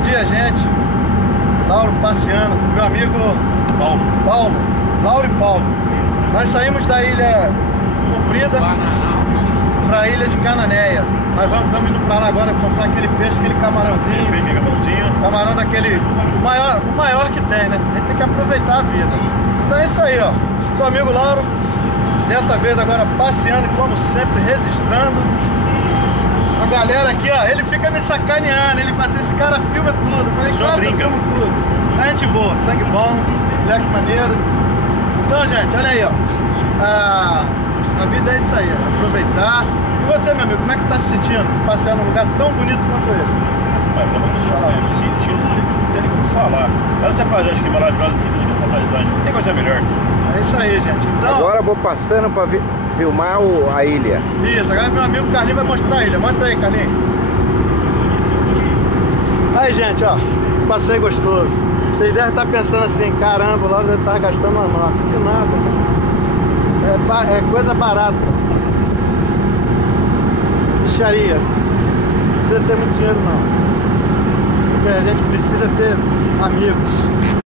dia, gente. Lauro passeando, meu amigo Paulo. Lauro e Paulo. Nós saímos da Ilha Comprida para a Ilha de Cananéia. Nós estamos indo para lá agora comprar aquele peixe, aquele camarãozinho. Camarão daquele, o maior que tem, né? A gente tem que aproveitar a vida. Então é isso aí, ó. Seu amigo Lauro, dessa vez agora passeando e como sempre registrando. A galera aqui, ó, ele fica me sacaneando, ele fala assim, esse cara filma tudo. Eu falei, claro que eu filmo tudo. A gente boa, sangue bom, moleque maneiro. Então, gente, olha aí, ó. A vida é isso aí, ó, aproveitar. E você, meu amigo, como é que tá se sentindo passear num lugar tão bonito quanto esse? Mas eu me sentindo, não tem nem como falar. Essa paisagem que é maravilhosa, que linda essa paisagem, não tem coisa melhor. É isso aí, gente. Então, agora eu vou passando para filmar a ilha. Isso, agora meu amigo Carlinhos vai mostrar a ilha. Mostra aí, Carlinhos. Aí, gente, ó, passeio gostoso. Vocês devem estar pensando assim, caramba, o Lauro deve estar gastando uma nota. Que nada, é coisa barata. Bicharia. Não precisa ter muito dinheiro, não. Porque a gente precisa ter amigos.